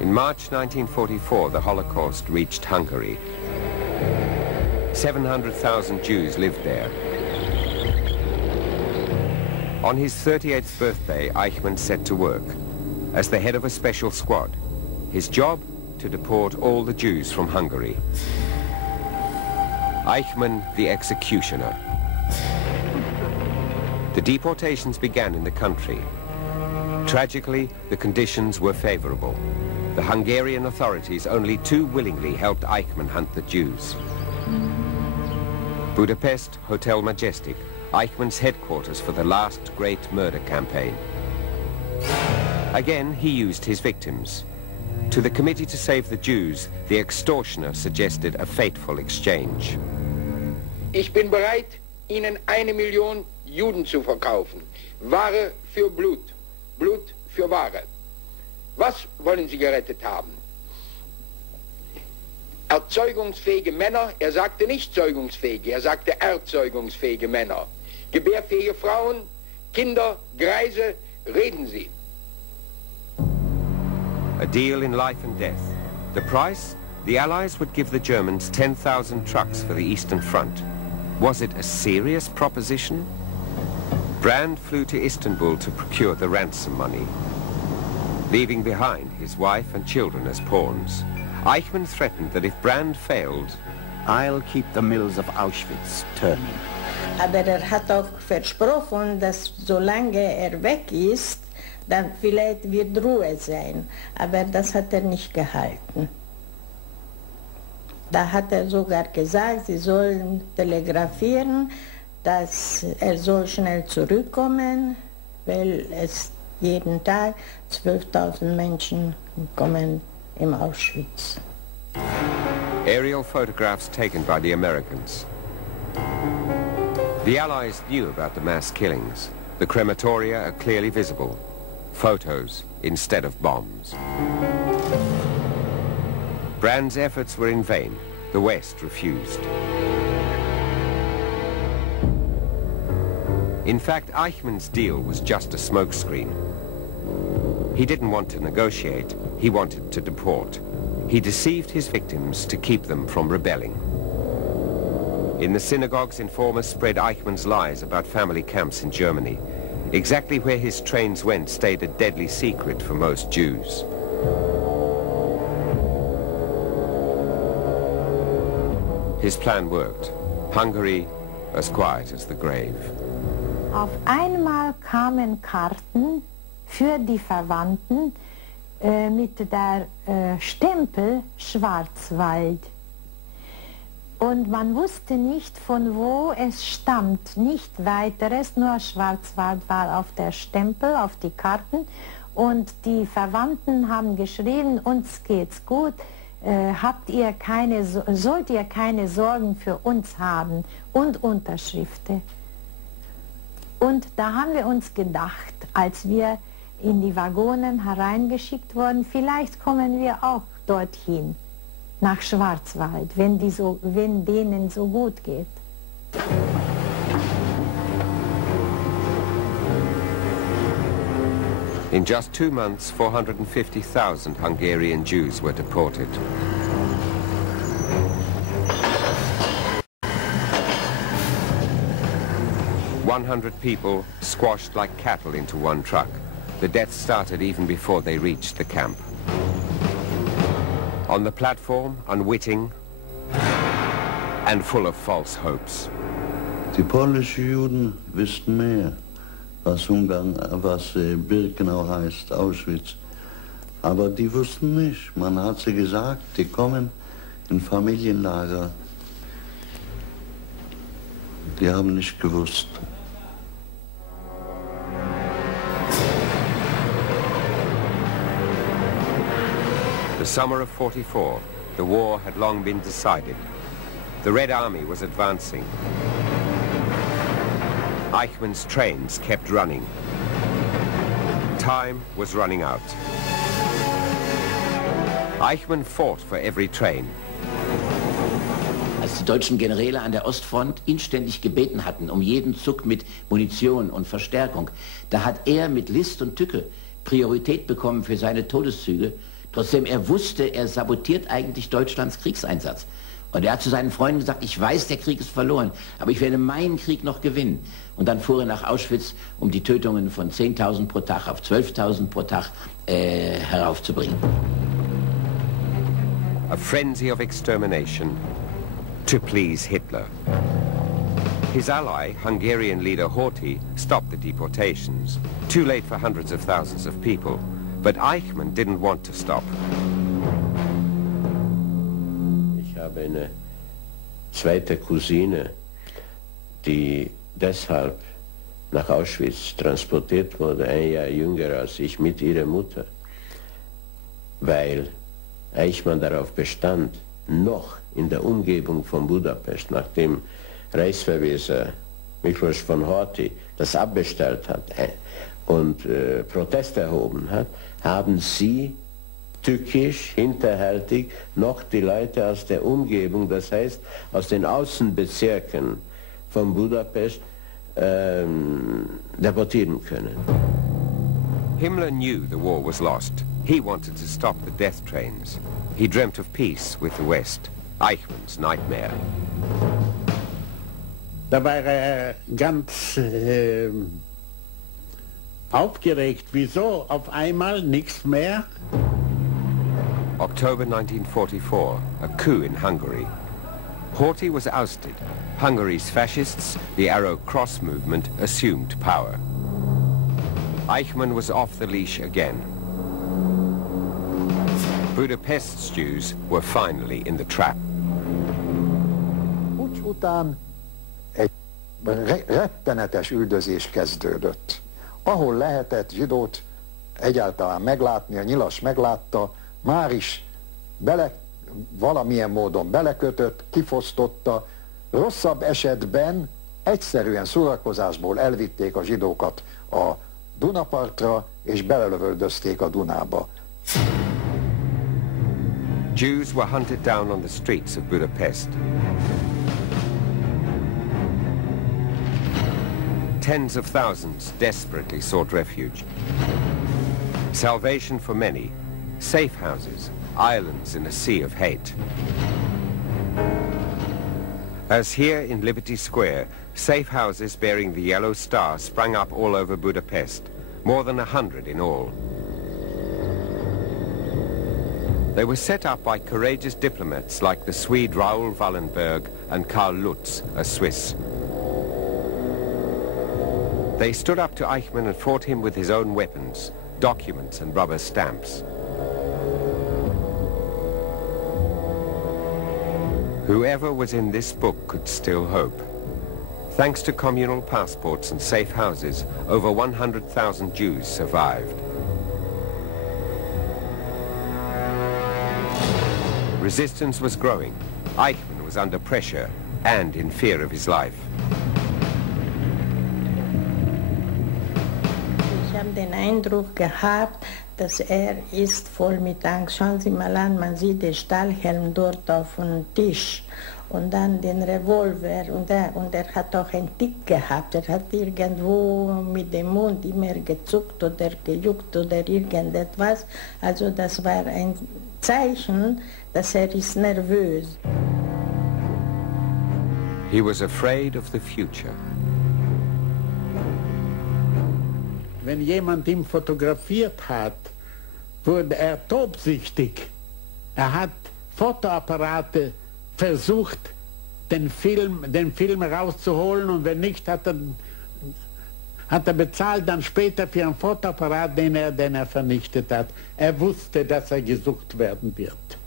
In March 1944, the Holocaust reached Hungary. 700,000 Jews lived there. On his 38th birthday, Eichmann set to work as the head of a special squad. His job, to deport all the Jews from Hungary. Eichmann, the executioner. The deportations began in the country. Tragically, the conditions were favorable. The Hungarian authorities only too willingly helped Eichmann hunt the Jews. Budapest, Hotel Majestic, Eichmann's headquarters for the last great murder campaign. Again, he used his victims. To the Committee to Save the Jews, the extortioner suggested a fateful exchange. Ich bin bereit, Ihnen 1 Million Juden zu verkaufen. Ware für Blut, Blut für Ware. Was wollen Sie gerettet haben? Erzeugungsfähige Männer, er sagte nicht zeugungsfähige, er sagte erzeugungsfähige Männer. Gebärfähige Frauen, Kinder, Greise, reden Sie. A deal in life and death. The price? The Allies would give the Germans 10,000 trucks for the Eastern Front. Was it a serious proposition? Brand flew to Istanbul to procure the ransom money, leaving behind his wife and children as pawns. Eichmann threatened that if Brand failed, I'll keep the mills of Auschwitz turning. Aber hat auch versprochen, dass solange weg ist, dann vielleicht wird Ruhe sein. Aber das hat nicht gehalten. Da hat sogar gesagt, sie sollen telegrafieren, dass soll schnell zurückkommen, weil es jeden Tag 12.000 Menschen kommen im Auschwitz. Aerial photographs taken by the Americans. The Allies knew about the mass killings. The crematoria are clearly visible. Photos instead of bombs. Brand's efforts were in vain. The West refused. In fact, Eichmann's deal was just a smokescreen. He didn't want to negotiate. He wanted to deport. He deceived his victims to keep them from rebelling. In the synagogues, informers spread Eichmann's lies about family camps in Germany. Exactly where his trains went stayed a deadly secret for most Jews. His plan worked. Hungary as quiet as the grave. Auf einmal kamen Karten für die Verwandten mit der Stempel Schwarzwald. Und man wusste nicht, von wo es stammt, nicht weiteres, nur Schwarzwald war auf der Stempel, auf die Karten. Und die Verwandten haben geschrieben, uns geht's gut, sollt ihr keine Sorgen für uns haben, und Unterschriften. Und da haben wir uns gedacht, als wir in die Waggonen hereingeschickt wurden, vielleicht kommen wir auch dorthin. Nach Schwarzwald, wenn denen so gut geht. In just 2 months, 450,000 Hungarian Jews were deported. "100 people squashed like cattle into one truck. The death started even before they reached the camp. On the platform, unwitting and full of false hopes. Die polnischen Juden wussten mehr, was Birkenau heißt, Auschwitz. Aber die wussten nicht. Man hat sie gesagt, die kommen in Familienlager. Die haben nicht gewusst. The summer of '44, the war had long been decided. The Red Army was advancing. Eichmann's trains kept running. Time was running out. Eichmann fought for every train. Als die deutschen Generäle an der Ostfront inständig gebeten hatten, um jeden Zug mit Munition und Verstärkung, da hat er mit List und Tücke Priorität bekommen für seine Todeszüge, Trotzdem, er wusste, er sabotiert eigentlich Deutschlands Kriegseinsatz. Und er hat zu seinen Freunden gesagt, ich weiß, der Krieg ist verloren, aber ich werde meinen Krieg noch gewinnen. Und dann fuhr er nach Auschwitz, um die Tötungen von 10.000 pro Tag auf 12.000 pro Tag heraufzubringen. A frenzy of extermination to please Hitler. His ally, Hungarian leader Horthy, stopped the deportations. Too late for hundreds of thousands of people. But Eichmann didn't want to stop. Ich habe eine zweite Cousine, die deshalb nach Auschwitz transportiert wurde, ein Jahr jünger als ich, mit ihrer Mutter, weil Eichmann darauf bestand, noch in der Umgebung von Budapest, nachdem Reichsverweser Miklos von Horthy das abbestellt hat und Protest erhoben hat, haben sie tückisch, hinterhältig noch die Leute aus der Umgebung, das heißt aus den Außenbezirken von Budapest, deportieren können. Himmler knew the war was lost. He wanted to stop the death trains. He dreamt of peace with the West. Eichmann's nightmare. Da war er ganz aufgeregt. Wieso? Auf einmal nichts mehr? October 1944, a coup in Hungary. Horthy was ousted. Hungary's fascists, the Arrow Cross movement, assumed power. Eichmann was off the leash again. Budapest's Jews were finally in the trap. Puccs után egy rettenetes üldözés kezdődött. Ahol lehetett zsidót egyáltalán meglátni, a nyilas meglátta, már is valamilyen módon belekötött, kifosztotta. Rosszabb esetben egyszerűen szórakozásból elvitték a zsidókat a Dunapartra, és belelövöldözték a Dunába. Jews were hunted down on the streets of Budapest. Tens of thousands desperately sought refuge. Salvation for many, safe houses, islands in a sea of hate. As here in Liberty Square, safe houses bearing the yellow star sprang up all over Budapest, more than 100 in all. They were set up by courageous diplomats like the Swede Raoul Wallenberg and Karl Lutz, a Swiss. They stood up to Eichmann and fought him with his own weapons, documents and rubber stamps. Whoever was in this book could still hope. Thanks to communal passports and safe houses, over 100,000 Jews survived. Resistance was growing. Eichmann was under pressure and in fear of his life. Ich habe den Eindruck gehabt, dass ist voll mit Angst. Schauen Sie mal an, man sieht den Stahlhelm dort auf dem Tisch und dann den Revolver und er hat auch einen Tick gehabt. Er hat irgendwo mit dem Mund immer gezuckt oder gejuckt oder irgendetwas. Also das war ein Zeichen, dass ist nervös. He was afraid of the future. Wenn jemand ihn fotografiert hat, wurde er tobsüchtig. Er hat Fotoapparate versucht, den Film rauszuholen, und wenn nicht, hat er bezahlt dann später für einen Fotoapparat, den er vernichtet hat. Er wusste, dass er gesucht werden wird.